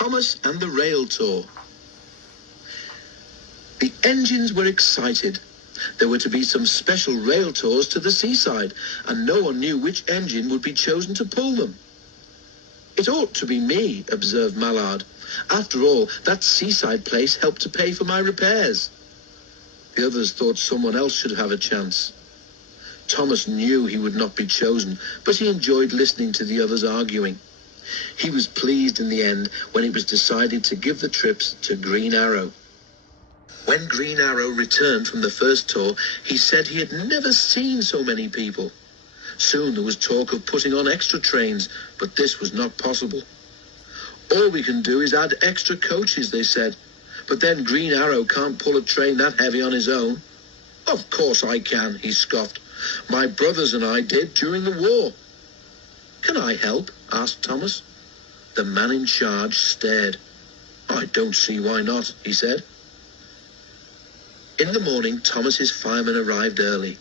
Thomas and the Railtour. The engines were excited. There were to be some special rail tours to the seaside, and no one knew which engine would be chosen to pull them. "It ought to be me," observed Mallard. "After all, that seaside place helped to pay for my repairs." The others thought someone else should have a chance. Thomas knew he would not be chosen, but he enjoyed listening to the others arguing. He was pleased in the end when it was decided to give the trips to Green Arrow. When Green Arrow returned from the first tour, he said he had never seen so many people. Soon there was talk of putting on extra trains, but this was not possible. "All we can do is add extra coaches," they said. "But then Green Arrow can't pull a train that heavy on his own." "Of course I can," he scoffed. "My brothers and I did during the war." "Can I help?" asked Thomas. The man in charge stared. "I don't see why not," he said. In the morning, Thomas's fireman arrived early.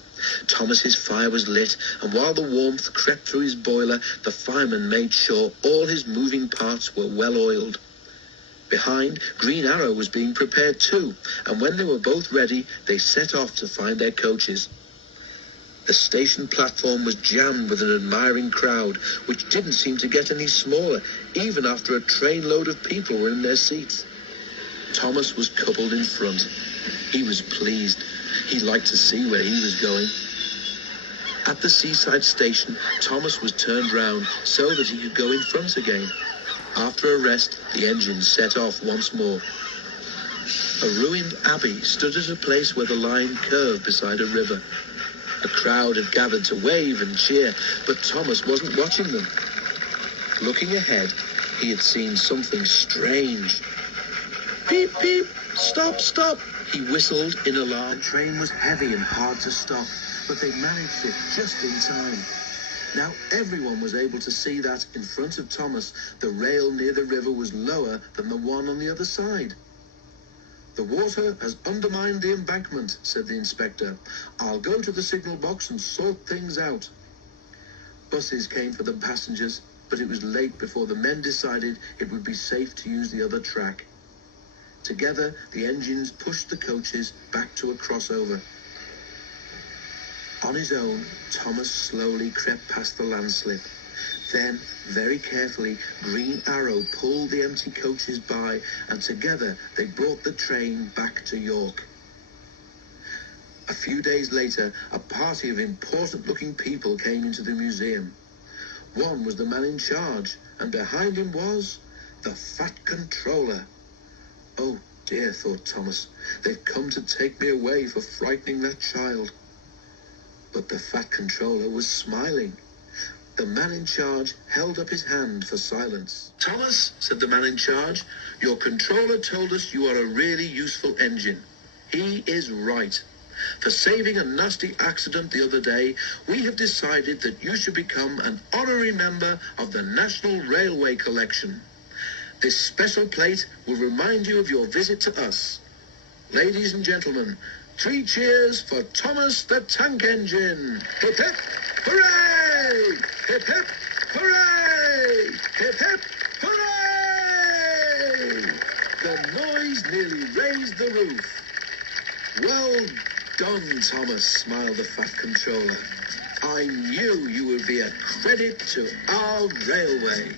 Thomas's fire was lit, and while the warmth crept through his boiler, the fireman made sure all his moving parts were well oiled. Behind, Green Arrow was being prepared too, and when they were both ready, they set off to find their coaches. The station platform was jammed with an admiring crowd, which didn't seem to get any smaller, even after a trainload of people were in their seats. Thomas was coupled in front. He was pleased. He liked to see where he was going. At the seaside station, Thomas was turned round so that he could go in front again. After a rest, the engine set off once more. A ruined abbey stood at a place where the line curved beside a river. A crowd had gathered to wave and cheer, but Thomas wasn't watching them. Looking ahead, he had seen something strange. "Beep, beep, stop, stop," he whistled in alarm. The train was heavy and hard to stop, but they managed it just in time. Now everyone was able to see that, in front of Thomas, the rail near the river was lower than the one on the other side. "The water has undermined the embankment," said the inspector. "I'll go to the signal box and sort things out." Buses came for the passengers, but it was late before the men decided it would be safe to use the other track. Together, the engines pushed the coaches back to a crossover. On his own, Thomas slowly crept past the landslip. Then, very carefully, Green Arrow pulled the empty coaches by, and together they brought the train back to York. A few days later, a party of important-looking people came into the museum. One was the man in charge, and behind him was the Fat Controller. "Oh dear," thought Thomas, "they've come to take me away for frightening that child." But the Fat Controller was smiling. The man in charge held up his hand for silence. "Thomas," said the man in charge, "your controller told us you are a really useful engine. He is right. For saving a nasty accident the other day, we have decided that you should become an honorary member of the National Railway Collection. This special plate will remind you of your visit to us. Ladies and gentlemen, 3 cheers for Thomas the Tank Engine. Hip hip, hooray! Hip hip, hooray! Hip hip, hooray!" The noise nearly raised the roof. "Well done, Thomas," smiled the Fat Controller. "I knew you would be a credit to our railway."